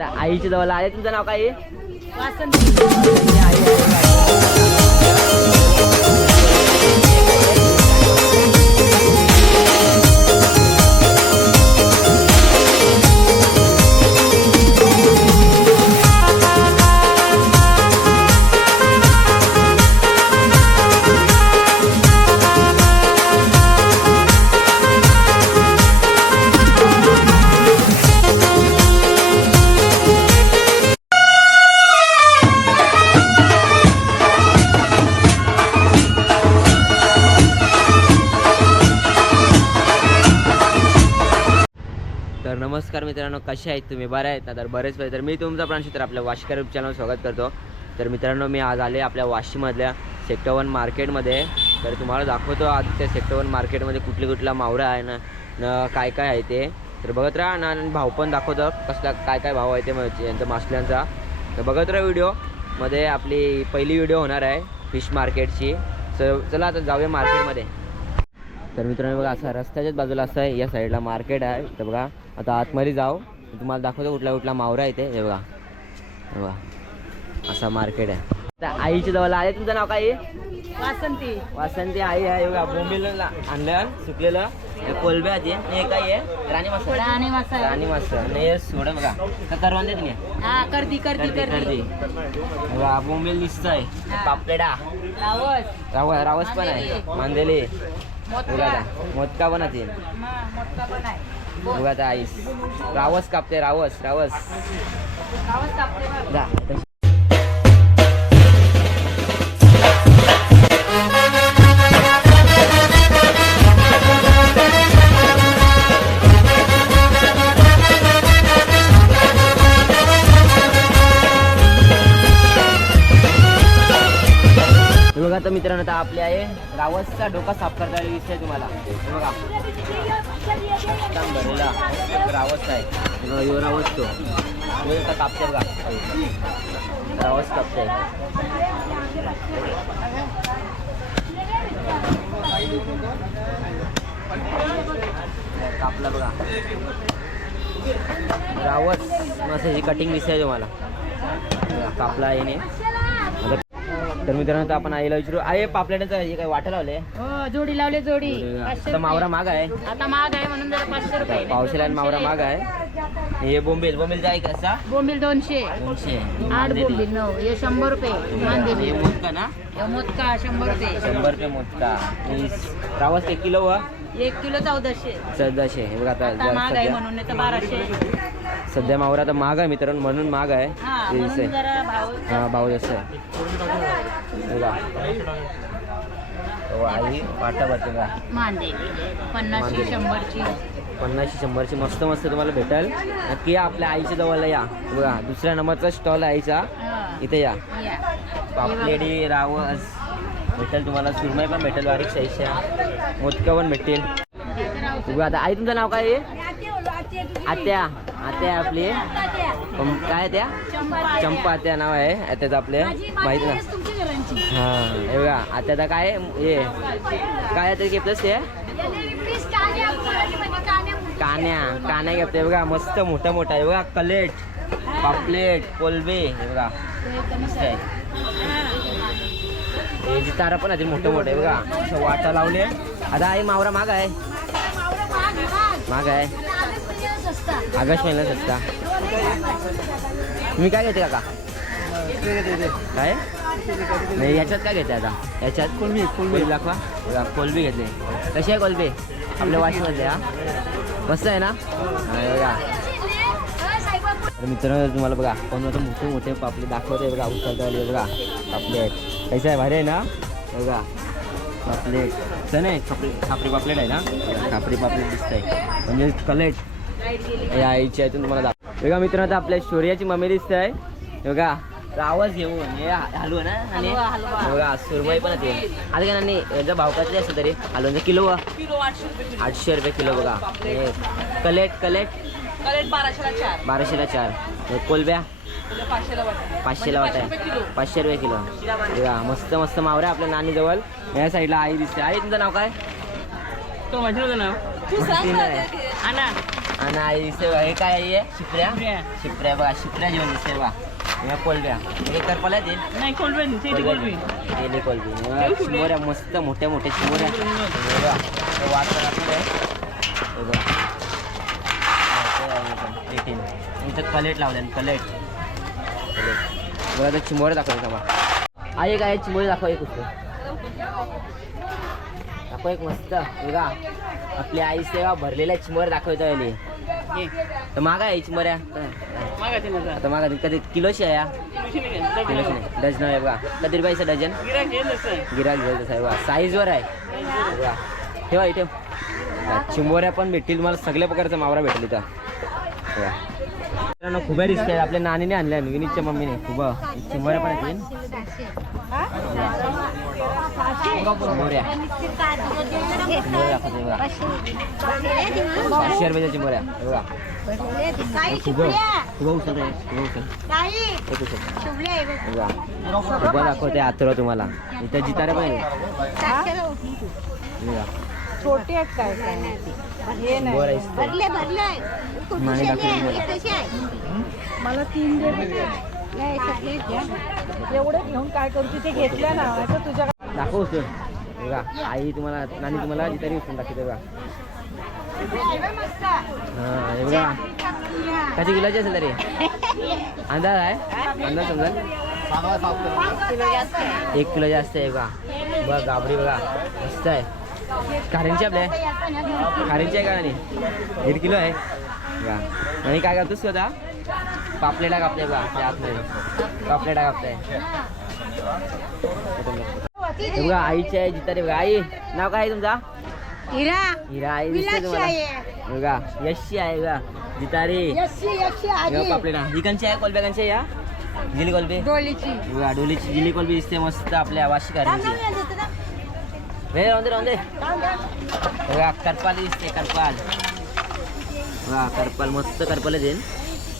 आईच्या जवळ आले. तुमचं नाव काय आहे? तर नमस्कार मित्रांनो, कसे आहेत तुम्ही? बरे आहेत ना? तर बरेच वेळ तर मी तुमचा प्रांशू तर आपल्या वाशीकर चॅनल स्वागत करतो. तर मित्रांनो, मी आज आले आपल्या वाशीमधल्या सेक्टर 1 मार्केटमध्ये. तर तुम्हाला दाखवतो आज त्या सेक्टर 1 मार्केटमध्ये कुठला मावरा आहे ना काय काय आहे ते. तर बघत राहा ना, आणि भाव पण दाखवतो कसला काय काय भाव आहे ते यांचा मासल्यांचा. तर बघत राहा व्हिडिओमध्ये. आपली पहिली व्हिडिओ होणार आहे फिश मार्केटची. चला आता जाऊया मार्केटमध्ये. तर मित्रांनो बघा, असा रस्त्याच्याच बाजूला असं आहे, या साईडला मार्केट आहे. तर बघा आता आतमध्ये जाऊ, तुम्हाला दाखवतो कुठला मावरा आहे ते. हे बघा, हे बघा असा मार्केट आहे. तर आईच्या जवळ आले. तुमचं नाव काय आहे? वासंती आई आहे. बघा बोंबीला आणलं सुकलेलं कोलब्या आहे. हे काय आहे? राणी मासा नाही सोड. बघा तर करवंदे तुम्ही करदी बघा. बोंबील दिसत आहे. पापलेडा रावस पण आहे. मांदेली मोदका पण आहे. बघा आता आईस रावस कापते. रावस जा. बघा आता मित्रांनो, आता आपले आहे रावसचा डोका साफ करता विषय तुम्हाला. बघा भरलेला रावस आहे. यो रावस तो कापते. बघा रावस कापते. कापला बघा रावस माशाची कटिंग दिसते तुम्हाला. कापला आहे. तर मित्रांनो, आपण आईला विचारू. आई पापलेटाचं हे काय वाटा लावले? जोडी लावले. जोडी आता मावरा महाग आहे. आता महाग आहे म्हणून जरा 500 रुपये. पावशेला मावरा महाग आहे. हे बोंबीलचा आहे कसा? बोंबील 200. 8 बोंबील 9. हे 100 रुपये. मांदेली मोदका ना? मोदका 100 रुपये. 100 रुपये मोदका. रावस 1 किलो व 1 किलो 1400. हे बघा आता महाग आहे म्हणून नाही तर 1200. सध्या मावरा आता महाग आहे मित्रांनो, म्हणून महाग आहे. भाव जास्त आहे. बघा आई वाटा बघते बघा. मांदेली 50 100ची 50 100ची मस्त तुम्हाला भेटेल. नक्की या आपल्या आईच्या जवळ या. बघा दुसऱ्या नंबरचा स्टॉल आहे आईचा. इथे या. पापलेडी रावस भेटेल तुम्हाला. सुरमई पण भेटेल बारीक साईजच्या. मोदका पण भेटेल. बघा आता आई तुमचं नाव काय आहे? आत्या आपली काय त्या चंपा आत्या नाव आहे आत्याचं आपले. माहिती ना? हां हे बघा आत्याचा काय हे काय तरी घेतलंच ते कान्या घेतोय. बघा मस्त मोठा आहे. बघा कलेट पापलेट कोलबे. हे बघा मस्त आहे. हे जी तारा पण आहे मोठे आहे. बघा असं वाटा लावले. आता आई मावरा महाग आहे. ऑगस्ट महिन्यात असता. तुम्ही काय घेते काका? काय नाही याच्यात काय घेते? आता याच्यात कोलबी दाखवा. बघा कोलबी घेतली. कशी आहे कोलबी? आपल्या वाशीमध्ये. हा मस्त आहे ना? बघा मित्रांनो, तुम्हाला बघा कोणतं मोठे पापले दाखवते. बघा उचलता बघा पापलेट कैसा आहे? भारी आहे ना? बघा पापलेट असं नाही खापरी पापलेट आहे ना? खापरी पापलेट दिसत आहे म्हणजे कलेट या आईची आहे. तुम्हाला दाखव. बघा मित्रांनो, आपल्या शौर्याची मम्मी दिसत आहे. बघा रावस घेऊन हे हलवा ना. आणि बघा सुरमई पण येते. आता काय नाही याचा भाव कसले असं तरी हलवून किलो 800 रुपये किलो. बघा कलेट 1200ला 4. कोलब्या 500ला वाटा आहे. 500 रुपये किलो. बघा मस्त मावऱ्या आपल्या नानी जवळ. या साईडला आई दिसते. आई तुमचं नाव काय? तो माझं नाव आणि आई सेवा हे काय आहे शिपऱ्या शिपऱ्या बघा शिपऱ्या जेवण सेवा या कोलब्या हे करपाला देईल नाही कोलबी कोलबी गेले कोलबी चिमोऱ्या मस्त मोठ्या मोठ्या चिमोऱ्या बघा वाट इथं कलेट लावले कलेट बघा तर चिमोऱ्या दाखवले का आई काय चिमोरी दाखव एक दाखव एक मस्त बघा आपली आई सेवा भरलेल्या चिमोऱ्या दाखवतो आली तर मागा आहे चिमोऱ्या आता मागा कधी किलोची आहे या किलोची नाही डझन आहे बघा कधी रुपयाचं डझन गिराक घेऊ तसं आहे बघा साईजवर आहे बघा ठेवा इथे चिंबोऱ्या पण भेटतील तुम्हाला सगळ्या प्रकारचा मावरा भेटेल इथं बघा मित्रांनो खुबा रिस्क आहे आपल्या नानीने आणल्या विनीतच्या मम्मीने खुबा चिंबोऱ्या पण येतील चिंबोऱ्या दाखवते बघा 500 रुपयाच्या चिंबोऱ्या बघा खुबा दाखवते आतरो तुम्हाला इथं जितारे पण छोटे आहेत काय मला 3 दे एवढे घेऊन काय करू तिथे घेतल्या ना असं तुझ्या दाखव बघा आई तुम्हाला नानी तुम्हाला जितारी उचलून दाखवते बघा हा हे बघा कशी किलोची असेल तरी अंदाज आहे अंदाज समजा 1 किलो जास्त आहे बघा बघ गाबरी बघा मस्त आहे खारींची आपल्या खारींची आहे का आणि 1.5 किलो आहे बघा आणि काय करतोस स्वतः पापलेटा कापते बघा त्या आतमध्ये पापलेटा कापताय हे बघा आईची आहे जितारी बघा आई नाव काय आहे तुमचा हिरा हिरा आई दिसते तुम्हाला बघा यशी आहे बघा जितारी पापलेटा ही कंची आहे कोलब्याकांची आहे या जिली कोलबी बघा डोलीची जिली कोलबी दिसते मस्त आपल्या वाशिकारीची राहून दे बघा करपाल दिसते करपाल बघा करपाल मस्त करपाल देईन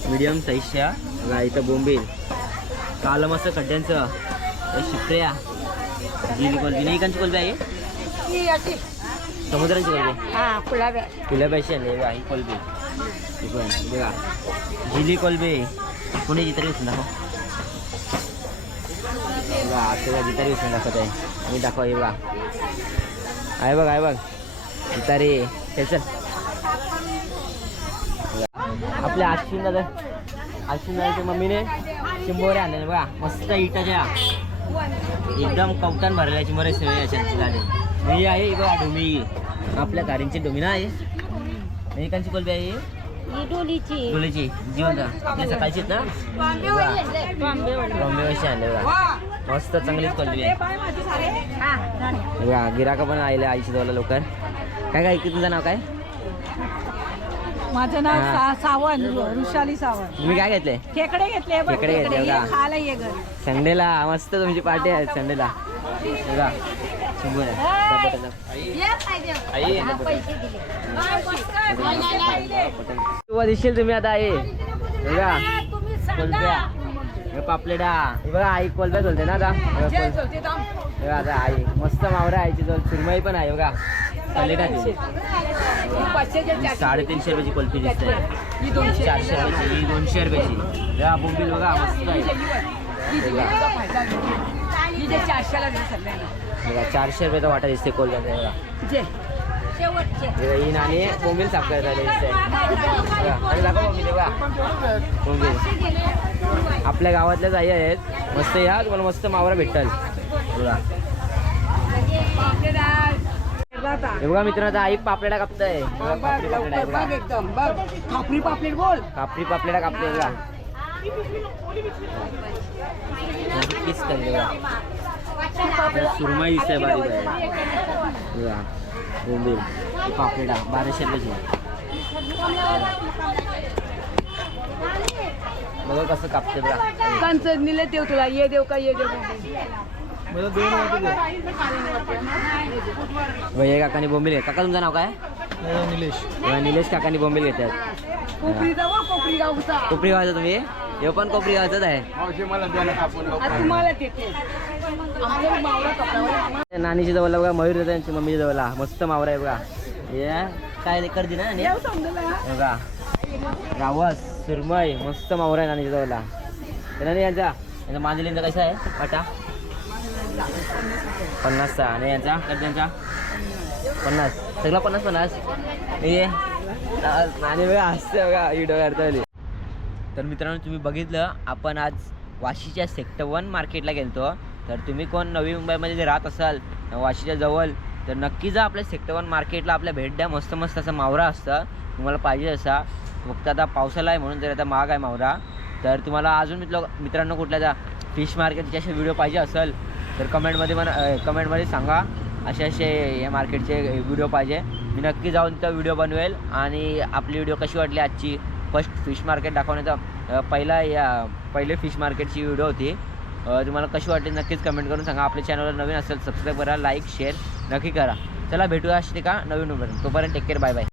मीडियम साईजच्या बघा इथं बोंबील काल मस्त खड्ड्यांचं शिपऱ्या जिली कोलबी नाही कंची कोलबी आहे समुद्रांची कोलबी फुलाबाईची आणली बघा ही कोलबी ही पण बघा जिली कोलबी कोणी जितरी उचलून दाखव बघा आपल्याला जितारी उचलून दाखवत आहे मी दाखव हे बघा आहे बघ जितारी हे चल आपल्या आश्विन मम्मीने चिंबोऱ्या आणल्या बघा मस्त इटाच्या एकदम कवटान भरल्या चिंबोऱ्या सेवे झाले मी आहे बघा डोमी आपल्या गाडींची डोमी ना आहे एकांची कोलबी आहे डोलीची जिवंत आपल्या सकाळची ना बॉम्बे वशी आणले बघा मस्त चांगलीच कोलबी आहे बघा गिराका पण आले आईची जवळ लवकर काय की तुझं नाव काय माझं नाव सावंत ऋषाली सावंत तुम्ही काय घेतले खेकडे घेतले बघा खायला ये घरी संडेला मस्त तुमची पार्टी आहे संडेला बघा दिसशील तुम्ही आता आहे बघा कोलब्या पापलेटा हे बघा आई कोलब्या बोलते ना आता बघा आता आई मस्त मावरा आईची जवळ सुरमई पण आहे बघा कलेटाची 350 रुपयाची कोलपी दिसते 400 रुपयाची 200 रुपयाची बघा बोंबील बघा मस्त आहे बघा 400 रुपयाचा वाटा दिसते कोलब्याचा बघा ही नाणी बोंबील साफ करत आले दिसते दाखव बोंबील बघा बोंबील आपल्या गावातल्याच आई आहेत मस्त या तुम्हाला मस्त मावरा भेटल बघा हे बघा मित्रांनो आई पापलेटा कापताय खापरी पापलेट बोल कापरी पापलेटा कापते बघा किस करते बघा सुरमई दिसते बारीक आहे बघा बोंबील पापलेटा 1200 रुपयाची बघा कसं कापते बघा कंच निले देव तुला ये देव का ये देव मला 2 वाटी भैया काकांनी बोंबील घेत काका तुमचं नाव काय निलेश काकांनी बोंबील घेतात कोपरी गावचा कोपरी गावचा तुम्ही हे पण कोपरी गावचाच आहे नानीची जवळ बघा मयूर त्यांची मम्मीच्या जवळ मस्त मावरा आहे बघा हे काय कर दे ना आणि येऊ समजलं बघा रावस सुरमई मस्त मावरा आहे नानीच्या जवळला त्याने यांचा मांजलींचा कसा आहे वाटा 50चा आणि यांचा कर्जांचा 50 सगळा 50 हे नाणी बघा हसते बघा व्हिडिओ काढता. तर मित्रांनो तुम्ही बघितलं आपण आज वाशीच्या सेक्टर 1 मार्केटला गेलतो. तर तुम्ही कोण नवी मुंबईमध्ये जर राहत असाल वाशीच्या जवळ तर नक्की जा आपल्या सेक्टर 1 मार्केटला आपल्या भेट द्या. मस्त मस्त असं मावरा असतं तुम्हाला पाहिजे असा. फक्त आता पावसाला आहे म्हणून जर आता महाग आहे मावरा. तर तुम्हाला अजून मित्रांनो कुठल्या फिश मार्केटचे असे व्हिडिओ पाहिजे असेल तर कमेंटमध्ये सांगा असे या मार्केटचे व्हिडिओ पाहिजे. मी नक्की जाऊन तिथं व्हिडिओ बनवेल. आणि आपली व्हिडिओ कशी वाटली आजची फर्स्ट फिश मार्केट दाखवण्याचा पहिले फिश मार्केटची व्हिडिओ होती. तुम्हाला कशी वाटली नक्कीच कमेंट करून सांगा. आपल्या चॅनलवर नवीन असेल सबस्क्राईब करा लाईक शेअर नक्की करा. चला भेटूया अशी का नवीन तोपर्यंत टेक केअर बाय बाय.